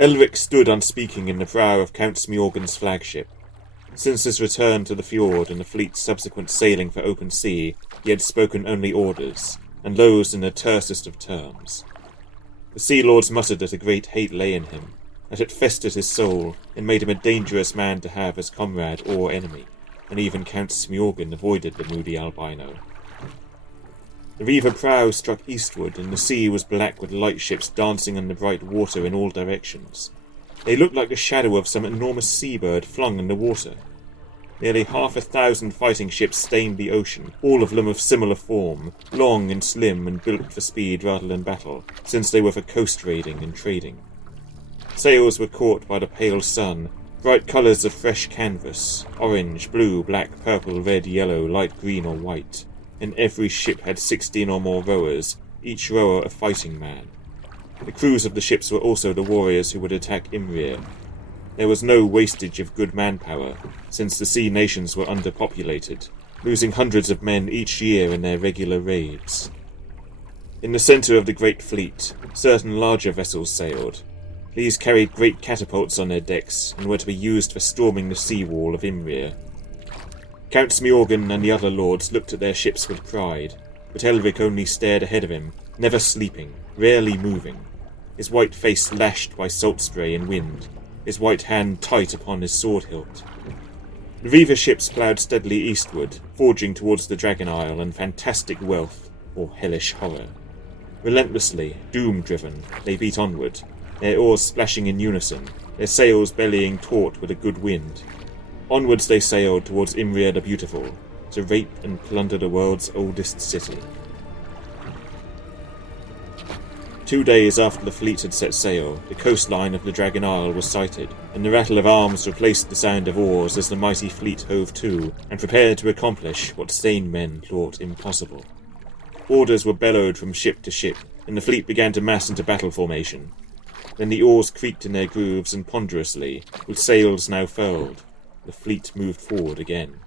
Elric stood unspeaking in the prow of Count Smjorgen's flagship. Since his return to the fjord and the fleet's subsequent sailing for open sea, he had spoken only orders, and those in the tersest of terms. The Sea Lords muttered that a great hate lay in him, that it festered his soul and made him a dangerous man to have as comrade or enemy, and even Count Smjorgen avoided the moody albino. The reaver prow struck eastward, and the sea was black with lightships dancing on the bright water in all directions. They looked like the shadow of some enormous seabird flung in the water. Nearly 1,000 fighting ships stained the ocean, all of them of similar form, long and slim and built for speed rather than battle, since they were for coast raiding and trading. Sails were caught by the pale sun, bright colours of fresh canvas, orange, blue, black, purple, red, yellow, light green or white, and every ship had 16 or more rowers, each rower a fighting man. The crews of the ships were also the warriors who would attack Imrryr. There was no wastage of good manpower, since the sea nations were underpopulated, losing hundreds of men each year in their regular raids. In the centre of the great fleet, certain larger vessels sailed. These carried great catapults on their decks, and were to be used for storming the seawall of Imrryr. Count Smjorgen and the other lords looked at their ships with pride, but Elric only stared ahead of him, never sleeping, rarely moving, his white face lashed by salt spray and wind, his white hand tight upon his sword hilt. The reaver ships ploughed steadily eastward, forging towards the Dragon Isle and fantastic wealth, or hellish horror. Relentlessly, doom-driven, they beat onward, their oars splashing in unison, their sails bellying taut with a good wind. Onwards they sailed towards Imrryr the Beautiful, to rape and plunder the world's oldest city. 2 days after the fleet had set sail, the coastline of the Dragon Isle was sighted, and the rattle of arms replaced the sound of oars as the mighty fleet hove to, and prepared to accomplish what sane men thought impossible. Orders were bellowed from ship to ship, and the fleet began to mass into battle formation. Then the oars creaked in their grooves, and ponderously, with sails now furled, the fleet moved forward again.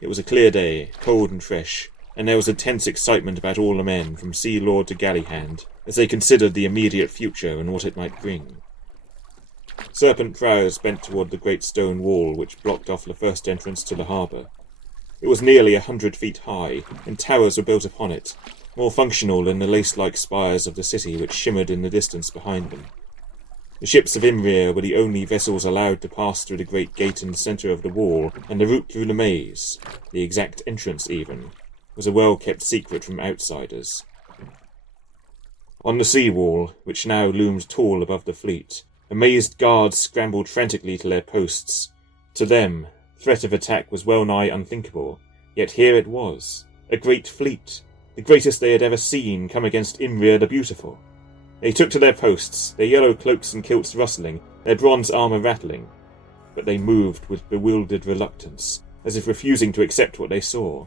It was a clear day, cold and fresh, and there was a tense excitement about all the men, from sea lord to galley hand, as they considered the immediate future and what it might bring. Serpent prows bent toward the great stone wall which blocked off the first entrance to the harbour. It was nearly 100 feet high, and towers were built upon it, more functional than the lace-like spires of the city which shimmered in the distance behind them. The ships of Imrryr were the only vessels allowed to pass through the great gate in the centre of the wall, and the route through the maze, the exact entrance even, was a well-kept secret from outsiders. On the sea-wall, which now loomed tall above the fleet, amazed guards scrambled frantically to their posts. To them, threat of attack was well-nigh unthinkable, yet here it was, a great fleet, the greatest they had ever seen, come against Imrryr the Beautiful. They took to their posts, their yellow cloaks and kilts rustling, their bronze armour rattling, but they moved with bewildered reluctance, as if refusing to accept what they saw.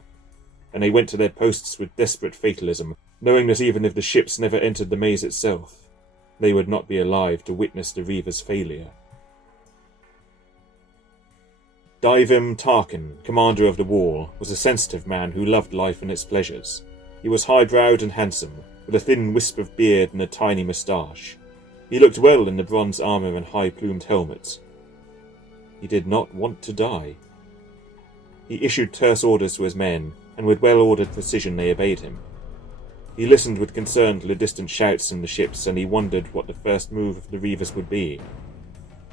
And they went to their posts with desperate fatalism, knowing that even if the ships never entered the maze itself, they would not be alive to witness the reaver's failure. Divim Tarkin, commander of the wall, was a sensitive man who loved life and its pleasures. He was high-browed and handsome, with a thin wisp of beard and a tiny moustache. He looked well in the bronze armour and high-plumed helmet. He did not want to die. He issued terse orders to his men, and with well-ordered precision they obeyed him. He listened with concern to the distant shouts in the ships, and he wondered what the first move of the reavers would be.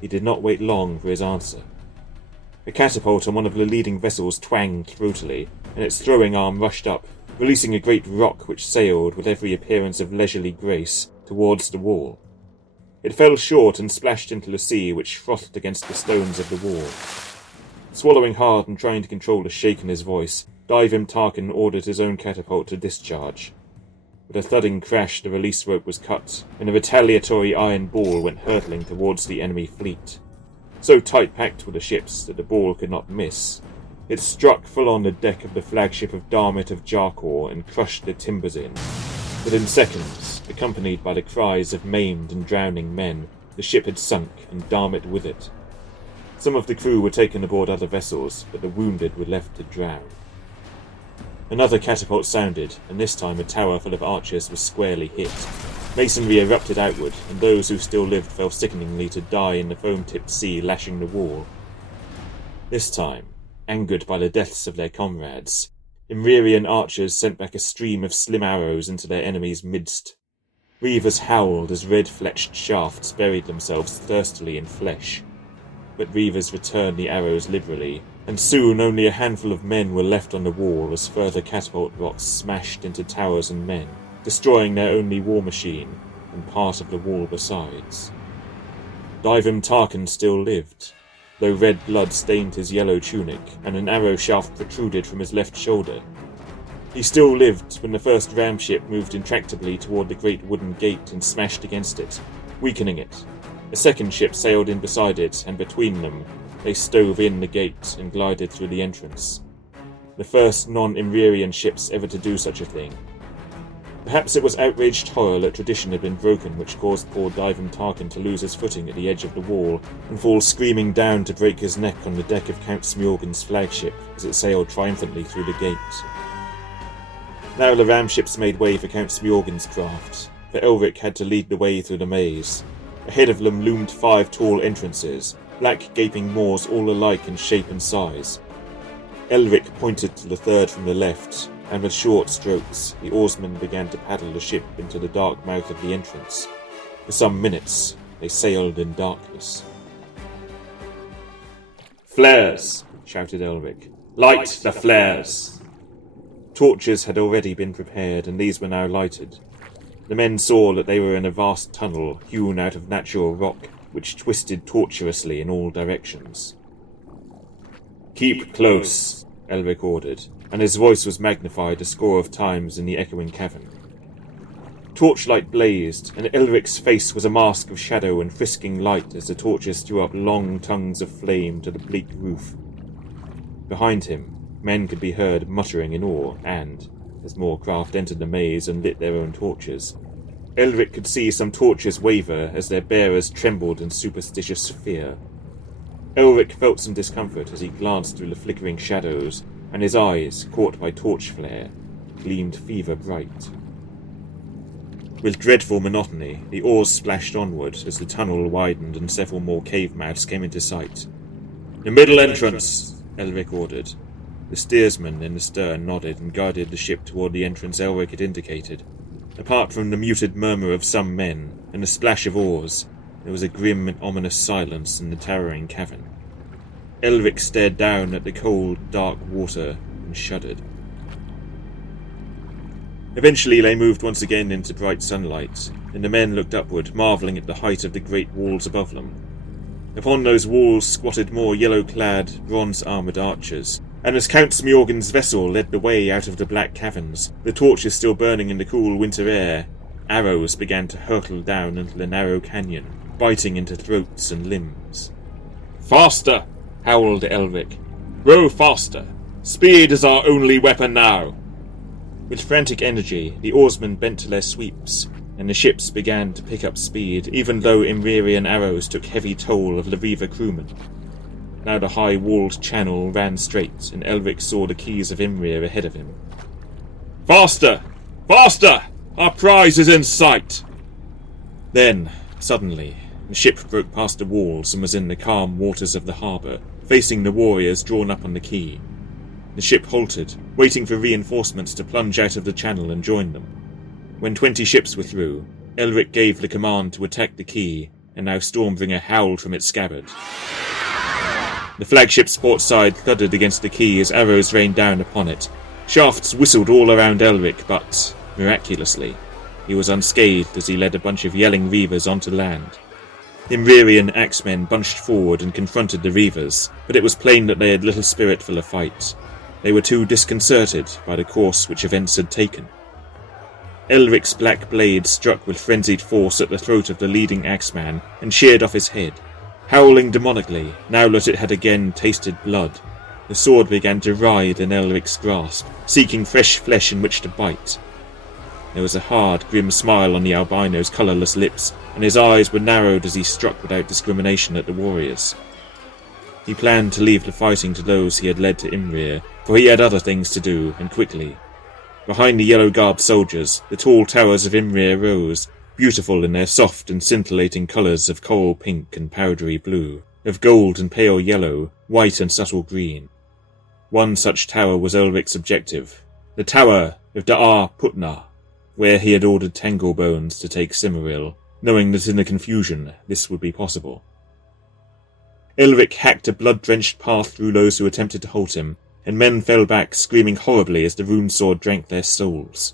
He did not wait long for his answer. A catapult on one of the leading vessels twanged throatily, and its throwing arm rushed up, releasing a great rock which sailed, with every appearance of leisurely grace, towards the wall. It fell short and splashed into the sea, which frothed against the stones of the wall. Swallowing hard and trying to control the shake in his voice, Divim Tarkin ordered his own catapult to discharge. With a thudding crash, the release rope was cut, and a retaliatory iron ball went hurtling towards the enemy fleet. So tight-packed were the ships that the ball could not miss. It struck full on the deck of the flagship of Darmit of Jarkor and crushed the timbers in. Within seconds, accompanied by the cries of maimed and drowning men, the ship had sunk, and Darmit with it. Some of the crew were taken aboard other vessels, but the wounded were left to drown. Another catapult sounded, and this time a tower full of archers was squarely hit. Masonry erupted outward, and those who still lived fell sickeningly to die in the foam-tipped sea lashing the wall. This time, angered by the deaths of their comrades, Imrryrian archers sent back a stream of slim arrows into their enemies' midst. Reavers howled as red-fletched shafts buried themselves thirstily in flesh. But reavers returned the arrows liberally, and soon only a handful of men were left on the wall as further catapult rocks smashed into towers and men, destroying their only war machine, and part of the wall besides. Reimund Bertrams still lived, though red blood stained his yellow tunic, and an arrow shaft protruded from his left shoulder. He still lived when the first ram ship moved intractably toward the great wooden gate and smashed against it, weakening it. A second ship sailed in beside it, and between them, they stove in the gate and glided through the entrance. The first non-Imrryrian ships ever to do such a thing. Perhaps it was outraged horror that tradition had been broken which caused poor Reimund Bertrams to lose his footing at the edge of the wall and fall screaming down to break his neck on the deck of Count Smeorgan's flagship as it sailed triumphantly through the gate. Now the ram ships made way for Count Smeorgan's craft, for Elric had to lead the way through the maze. Ahead of them loomed 5 tall entrances, black gaping maws all alike in shape and size. Elric pointed to the third from the left, and with short strokes, the oarsmen began to paddle the ship into the dark mouth of the entrance. For some minutes, they sailed in darkness. "Flares!" shouted Elric. "Light the flares!" Torches had already been prepared, and these were now lighted. The men saw that they were in a vast tunnel hewn out of natural rock, which twisted tortuously in all directions. "Keep close," Elric ordered, and his voice was magnified a score of times in the echoing cavern. Torchlight blazed, and Elric's face was a mask of shadow and frisking light as the torches threw up long tongues of flame to the bleak roof. Behind him, men could be heard muttering in awe, and, as more craft entered the maze and lit their own torches, Elric could see some torches waver as their bearers trembled in superstitious fear. Elric felt some discomfort as he glanced through the flickering shadows, and his eyes, caught by torch flare, gleamed fever-bright. With dreadful monotony, the oars splashed onward as the tunnel widened and several more cave mouths came into sight. "The middle entrance!" Elric ordered. The steersman in the stern nodded and guided the ship toward the entrance Elric had indicated. Apart from the muted murmur of some men and the splash of oars, there was a grim and ominous silence in the towering cavern. Elric stared down at the cold, dark water and shuddered. Eventually they moved once again into bright sunlight, and the men looked upward, marvelling at the height of the great walls above them. Upon those walls squatted more yellow-clad, bronze-armoured archers, and as Count Smeorgan's vessel led the way out of the black caverns, the torches still burning in the cool winter air, arrows began to hurtle down into the narrow canyon, biting into throats and limbs. "Faster!" howled Elric. "Row faster! Speed is our only weapon now!" With frantic energy, the oarsmen bent to their sweeps, and the ships began to pick up speed, even though Imrryrian arrows took heavy toll of the reaver crewmen. Now the high-walled channel ran straight, and Elric saw the quays of Imrryr ahead of him. "Faster! Faster! Our prize is in sight!" Then, suddenly, the ship broke past the walls and was in the calm waters of the harbour, facing the warriors drawn up on the quay. The ship halted, waiting for reinforcements to plunge out of the channel and join them. When 20 ships were through, Elric gave the command to attack the quay, and now Stormbringer howled from its scabbard. The flagship's port side thudded against the quay as arrows rained down upon it. Shafts whistled all around Elric, but, miraculously, he was unscathed as he led a bunch of yelling reavers onto land. Imrryrian axemen bunched forward and confronted the reavers, but it was plain that they had little spirit for the fight. They were too disconcerted by the course which events had taken. Elric's black blade struck with frenzied force at the throat of the leading axeman and sheared off his head. Howling demonically, now that it had again tasted blood, the sword began to writhe in Elric's grasp, seeking fresh flesh in which to bite. There was a hard, grim smile on the albino's colourless lips, and his eyes were narrowed as he struck without discrimination at the warriors. He planned to leave the fighting to those he had led to Imrryr, for he had other things to do, and quickly. Behind the yellow-garbed soldiers, the tall towers of Imrryr rose, beautiful in their soft and scintillating colours of coral pink and powdery blue, of gold and pale yellow, white and subtle green. One such tower was Elric's objective, the Tower of Da'ar Putna, where he had ordered Tanglebones to take Imrryr, knowing that in the confusion this would be possible. Elric hacked a blood-drenched path through those who attempted to halt him, and men fell back screaming horribly as the rune sword drank their souls.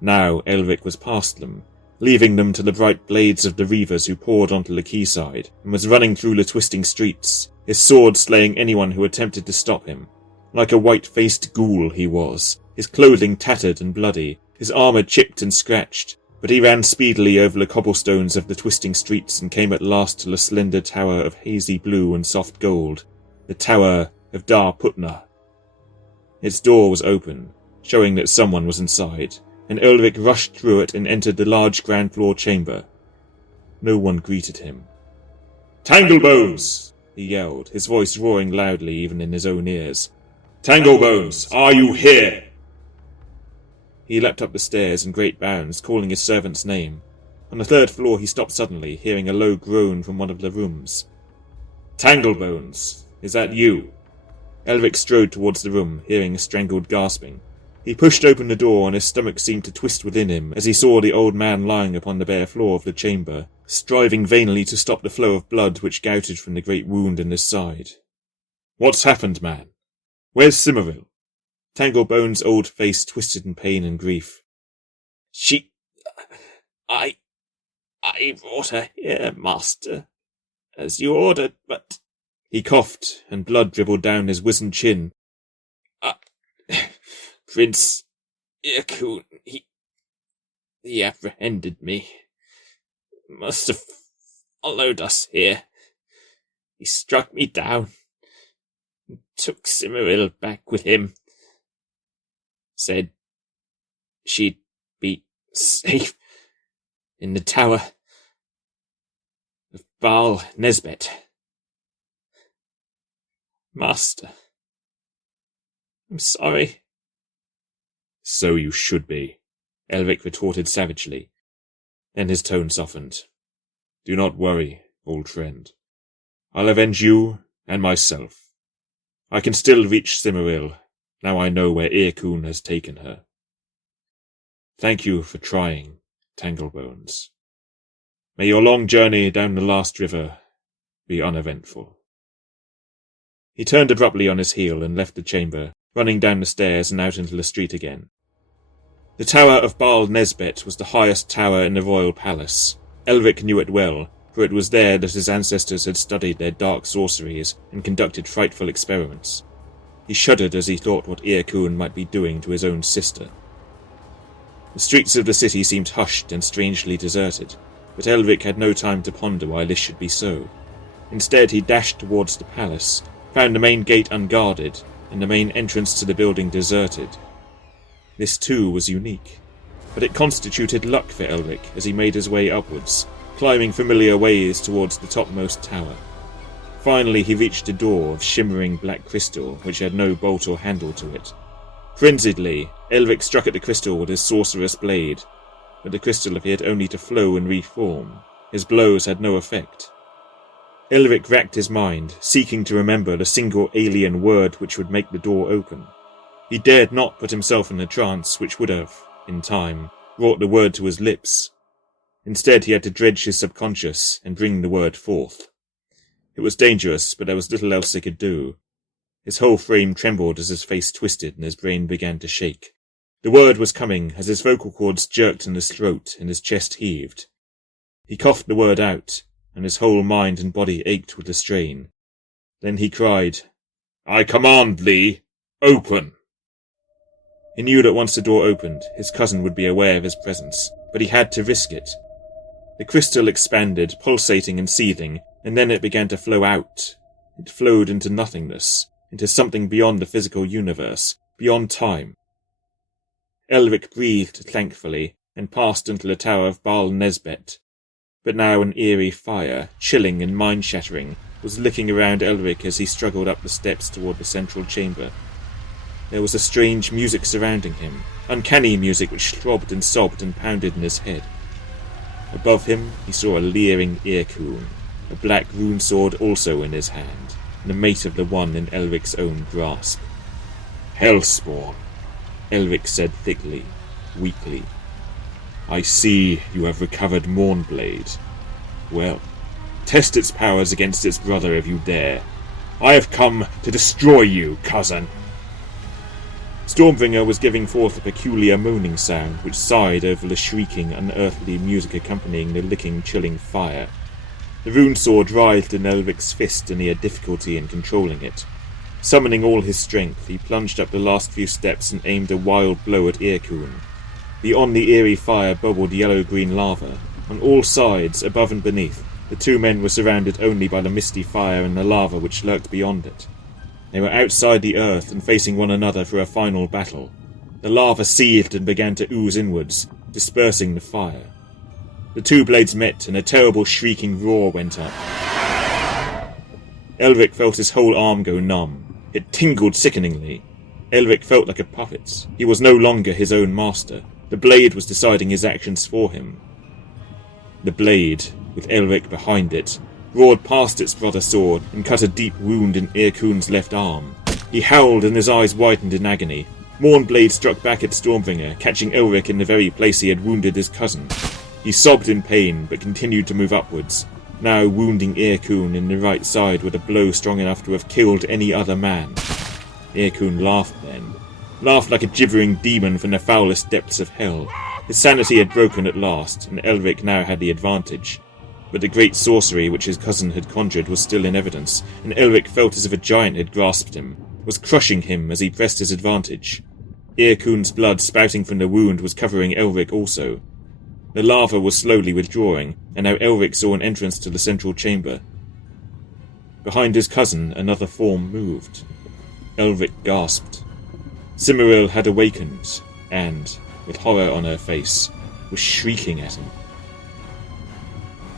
Now Elric was past them, leaving them to the bright blades of the reavers who poured onto the quayside, and was running through the twisting streets, his sword slaying anyone who attempted to stop him. Like a white-faced ghoul he was, his clothing tattered and bloody, his armour chipped and scratched, but he ran speedily over the cobblestones of the twisting streets and came at last to the slender tower of hazy blue and soft gold, the Tower of Dar Putna. Its door was open, showing that someone was inside, and Elric rushed through it and entered the large ground floor chamber. No one greeted him. "Tanglebones!" he yelled, his voice roaring loudly even in his own ears. "Tanglebones, are you here?" He leapt up the stairs in great bounds, calling his servant's name. On the third floor he stopped suddenly, hearing a low groan from one of the rooms. "Tanglebones, is that you?" Elric strode towards the room, hearing a strangled gasping. He pushed open the door, and his stomach seemed to twist within him as he saw the old man lying upon the bare floor of the chamber, striving vainly to stop the flow of blood which gouted from the great wound in his side. "What's happened, man? Where's Imrryr?" Tanglebones' old face twisted in pain and grief. I brought her here, master, as you ordered, but..." He coughed, and blood dribbled down his wizened chin. "Prince Irkun, he apprehended me. Must have followed us here. He struck me down, and took Imrryr back with him. Said she'd be safe in the Tower of Baal Nesbet. Master, I'm sorry." "So you should be," Elric retorted savagely. Then his tone softened. "Do not worry, old friend. I'll avenge you and myself. I can still reach Imrryr. Now I know where Irkun has taken her. Thank you for trying, Tanglebones. May your long journey down the last river be uneventful." He turned abruptly on his heel and left the chamber, running down the stairs and out into the street again. The Tower of Baal Nesbet was the highest tower in the royal palace. Elric knew it well, for it was there that his ancestors had studied their dark sorceries and conducted frightful experiments. He shuddered as he thought what Irkun might be doing to his own sister. The streets of the city seemed hushed and strangely deserted, but Elric had no time to ponder why this should be so. Instead he dashed towards the palace, found the main gate unguarded, and the main entrance to the building deserted. This too was unique, but it constituted luck for Elric as he made his way upwards, climbing familiar ways towards the topmost tower. Finally he reached a door of shimmering black crystal which had no bolt or handle to it. Frenziedly, Elric struck at the crystal with his sorcerous blade, but the crystal appeared only to flow and reform. His blows had no effect. Elric racked his mind, seeking to remember the single alien word which would make the door open. He dared not put himself in a trance which would have, in time, brought the word to his lips. Instead he had to dredge his subconscious and bring the word forth. It was dangerous, but there was little else he could do. His whole frame trembled as his face twisted and his brain began to shake. The word was coming as his vocal cords jerked in his throat and his chest heaved. He coughed the word out, and his whole mind and body ached with the strain. Then he cried, "I command thee, open!" He knew that once the door opened, his cousin would be aware of his presence, but he had to risk it. The crystal expanded, pulsating and seething, and then it began to flow out. It flowed into nothingness, into something beyond the physical universe, beyond time. Elric breathed thankfully, and passed into the Tower of Baal Nesbet. But now an eerie fire, chilling and mind-shattering, was licking around Elric as he struggled up the steps toward the central chamber. There was a strange music surrounding him, uncanny music which throbbed and sobbed and pounded in his head. Above him he saw a leering Earcoon, a black rune sword also in his hand, and a mate of the one in Elric's own grasp. "Hellspawn," Elric said thickly, weakly. "I see you have recovered Mournblade. Well, test its powers against its brother if you dare. I have come to destroy you, cousin." Stormbringer was giving forth a peculiar moaning sound which sighed over the shrieking, unearthly music accompanying the licking, chilling fire. The rune sword writhed in Elric's fist, and he had difficulty in controlling it. Summoning all his strength, he plunged up the last few steps and aimed a wild blow at Earcoon. Beyond the eerie fire bubbled yellow-green lava. On all sides, above and beneath, the two men were surrounded only by the misty fire and the lava which lurked beyond it. They were outside the earth and facing one another for a final battle. The lava seethed and began to ooze inwards, dispersing the fire. The two blades met, and a terrible shrieking roar went up. Elric felt his whole arm go numb. It tingled sickeningly. Elric felt like a puppet. He was no longer his own master. The blade was deciding his actions for him. The blade, with Elric behind it, roared past its brother sword and cut a deep wound in Earcoon's left arm. He howled and his eyes widened in agony. Mournblade struck back at Stormbringer, catching Elric in the very place he had wounded his cousin. He sobbed in pain, but continued to move upwards, now wounding Earcoon in the right side with a blow strong enough to have killed any other man. Earcoon laughed then. Laughed like a gibbering demon from the foulest depths of hell. His sanity had broken at last, and Elric now had the advantage. But the great sorcery which his cousin had conjured was still in evidence, and Elric felt as if a giant had grasped him, was crushing him as he pressed his advantage. Earcoon's blood spouting from the wound was covering Elric also. The lava was slowly withdrawing, and now Elric saw an entrance to the central chamber. Behind his cousin, another form moved. Elric gasped. Imrryr had awakened, and, with horror on her face, was shrieking at him.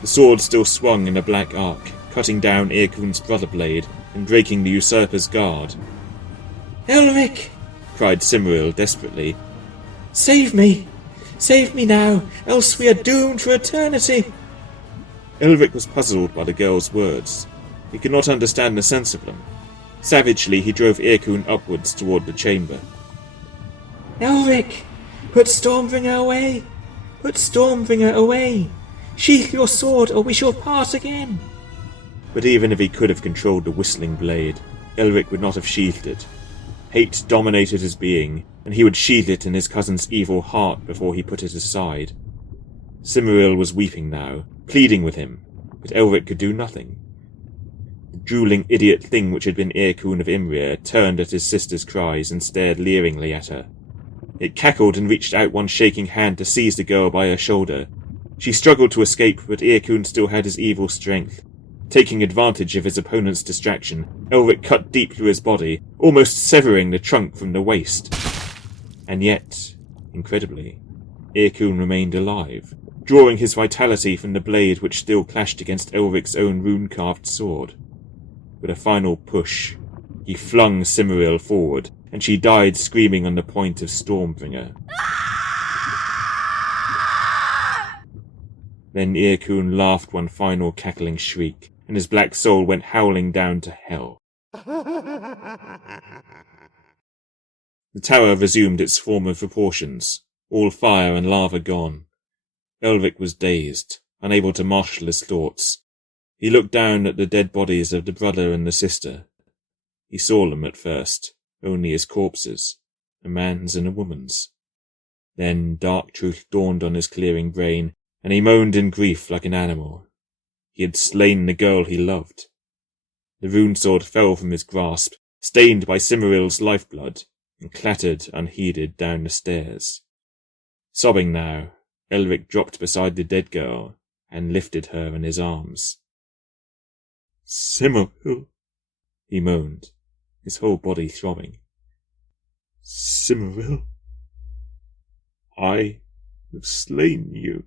The sword still swung in a black arc, cutting down Earcoon's brother blade and breaking the usurper's guard. "Elric!" cried Imrryr desperately. "Save me! Save me now, else we are doomed for eternity!" Elric was puzzled by the girl's words. He could not understand the sense of them. Savagely he drove Earcoon upwards toward the chamber. "Elric! Put Stormbringer away! Put Stormbringer away! Sheath your sword, or we shall part again!" But even if he could have controlled the whistling blade, Elric would not have sheathed it. Hate dominated his being, and he would sheathe it in his cousin's evil heart before he put it aside. Imrryr was weeping now, pleading with him, but Elric could do nothing. The drooling idiot thing which had been Earcoon of Imrryr turned at his sister's cries and stared leeringly at her. It cackled and reached out one shaking hand to seize the girl by her shoulder. She struggled to escape, but Earcoon still had his evil strength. Taking advantage of his opponent's distraction, Elric cut deep through his body, almost severing the trunk from the waist. And yet, incredibly, Earcoon remained alive, drawing his vitality from the blade which still clashed against Elric's own rune-carved sword. With a final push, he flung Imrryr forward, and she died screaming on the point of Stormbringer. Then Earcoon laughed one final cackling shriek, and his black soul went howling down to hell. The tower resumed its former proportions, all fire and lava gone. Elric was dazed, unable to marshal his thoughts. He looked down at the dead bodies of the brother and the sister. He saw them at first, only as corpses, a man's and a woman's. Then dark truth dawned on his clearing brain, and he moaned in grief like an animal. He had slain the girl he loved. The rune sword fell from his grasp, stained by Imrryr's lifeblood, and clattered unheeded down the stairs. Sobbing now, Elric dropped beside the dead girl and lifted her in his arms. "Imrryr," he moaned, his whole body throbbing. "Imrryr, I have slain you."